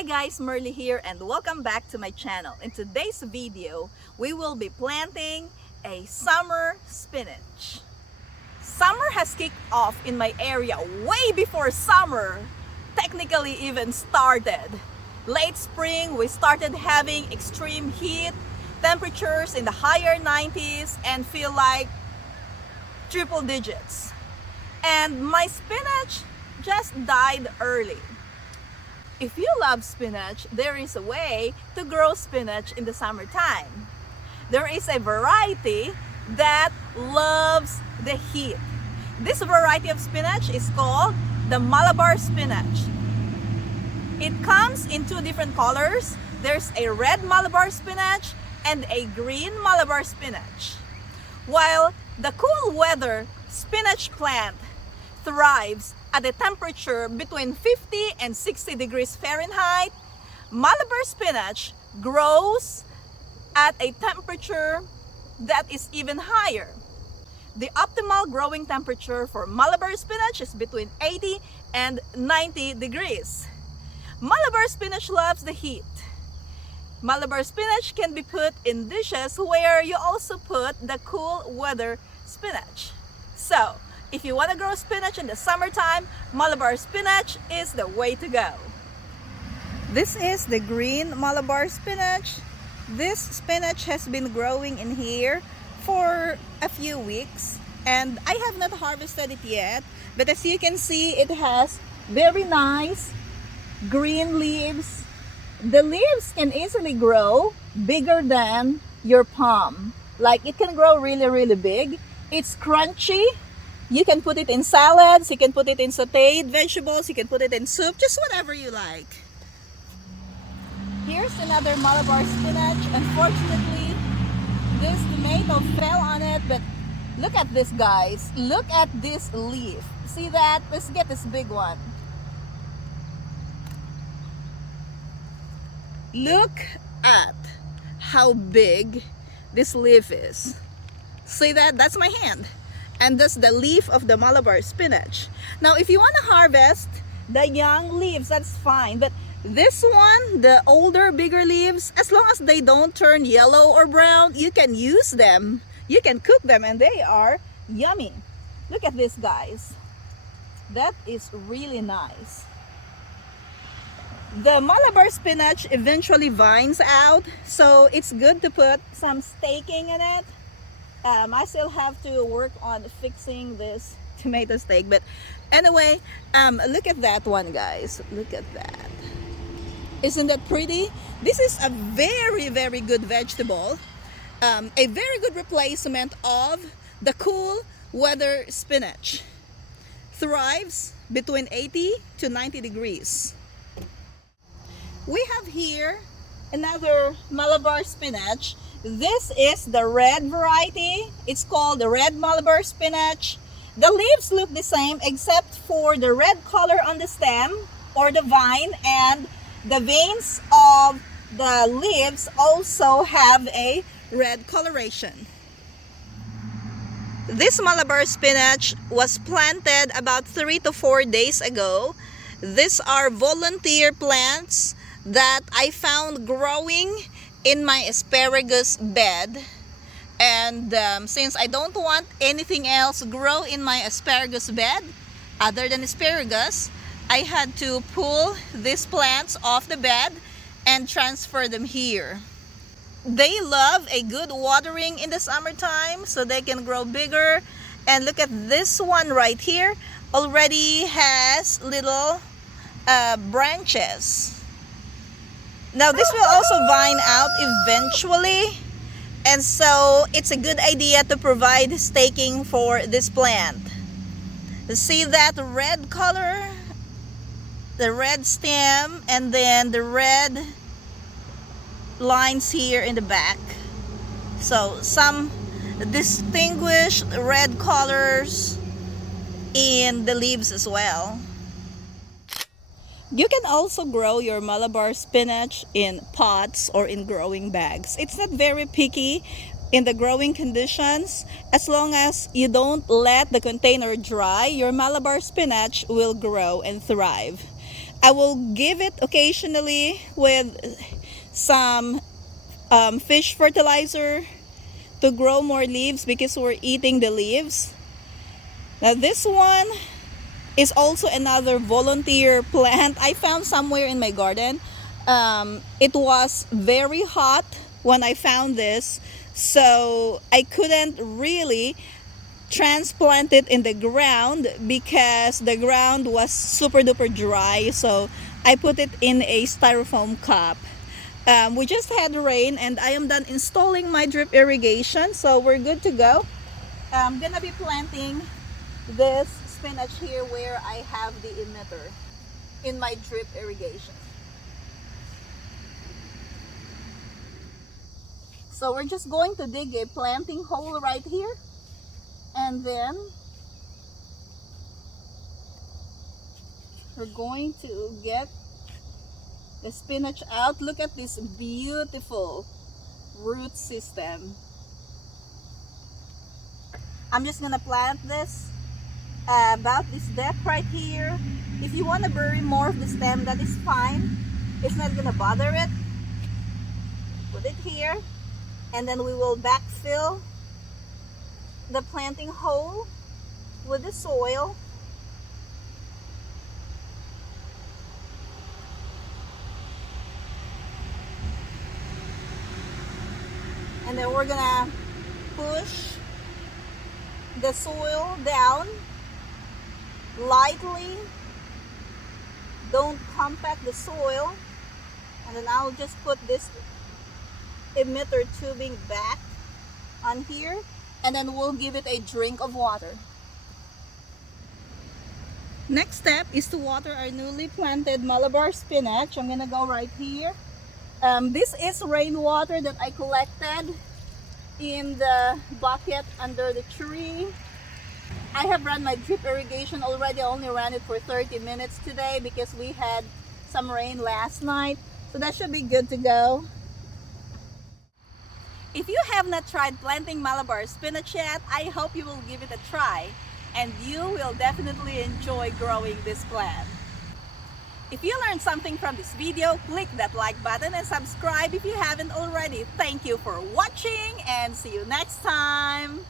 Hi guys, Merly here and welcome back to my channel. In today's video, we will be planting a summer spinach. Summer has kicked off in my area way before summer technically even started. Late spring, we started having extreme heat, temperatures in the higher 90s and feel like triple digits. And my spinach just died early. If you love spinach, there is a way to grow spinach in the summertime. There is a variety that loves the heat. This variety of spinach is called the Malabar Spinach. It comes in two different colors. There's a red Malabar Spinach and a green Malabar Spinach. While the cool weather spinach plant thrives at a temperature between 50 and 60 degrees Fahrenheit, Malabar spinach grows at a temperature that is even higher. The optimal growing temperature for Malabar spinach is between 80 and 90 degrees. Malabar spinach loves the heat. Malabar spinach can be put in dishes where you also put the cool weather spinach. So, if you want to grow spinach in the summertime, Malabar spinach is the way to go. This is the green Malabar spinach. This spinach has been growing in here for a few weeks and I have not harvested it yet, but as you can see, it has very nice green leaves. The leaves can easily grow bigger than your palm. Like it can grow really big. It's crunchy. You can put it in salads, you can put it in sauteed vegetables, you can put it in soup, just whatever you like. Here's another Malabar spinach. Unfortunately, this tomato fell on it, but look at this, guys. Look at this leaf. See that? Let's get this big one. Look at how big this leaf is. See that? That's my hand. And that's the leaf of the Malabar spinach. Now, if you want to harvest the young leaves, that's fine. But this one, the older, bigger leaves, as long as they don't turn yellow or brown, you can use them. You can cook them and they are yummy. Look at this, guys. That is really nice. The Malabar spinach eventually vines out, so it's good to put some staking in it. I still have to work on fixing this tomato stake, but anyway, look at that one, guys. Look at that. Isn't that pretty? This is a very good vegetable, a very good replacement of the cool weather spinach. Thrives between 80 to 90 degrees. We have here another Malabar spinach. This is the red variety. It's called the red Malabar spinach. The leaves look the same except for the red color on the stem or the vine, and the veins of the leaves also have a red coloration. This Malabar spinach was planted about 3 to 4 days ago. These are volunteer plants that I found growing in my asparagus bed, and since I don't want anything else grow in my asparagus bed other than asparagus, I had to pull these plants off the bed and transfer them here. They love a good watering in the summertime so they can grow bigger. And look at this one right here, already has little branches. Now this will also vine out eventually, and so it's a good idea to provide staking for this plant. See that red color, the red stem, and then the red lines here in the back. So some distinguished red colors in the leaves as well. You can also grow your Malabar spinach in pots or in growing bags. It's not very picky in the growing conditions. As long as you don't let the container dry, your Malabar spinach will grow and thrive. I will give it occasionally with some fish fertilizer to grow more leaves because we're eating the leaves. Now this one is also another volunteer plant I found somewhere in my garden. It was very hot when I found this, so I couldn't really transplant it in the ground because the ground was super duper dry. So I put it in a styrofoam cup. We just had rain and I am done installing my drip irrigation, so we're good to go. I'm gonna be planting this spinach here where I have the emitter in my drip irrigation. So we're just going to dig a planting hole right here, and then we're going to get the spinach out. Look at this beautiful root system. I'm just gonna plant this about this depth right here. If you want to bury more of the stem, that is fine. It's not gonna bother it. Put it here, and then we will backfill the planting hole with the soil. And then we're gonna push the soil down lightly. Don't compact the soil. And then I'll just put this emitter tubing back on here, and then we'll give it a drink of water. Next step is to water our newly planted Malabar spinach. I'm gonna go right here. This is rainwater that I collected in the bucket under the tree. I have run my drip irrigation already. I only ran it for 30 minutes today because we had some rain last night. So that should be good to go. If you have not tried planting Malabar spinach yet, I hope you will give it a try and you will definitely enjoy growing this plant. If you learned something from this video, click that like button and subscribe if you haven't already. Thank you for watching and see you next time.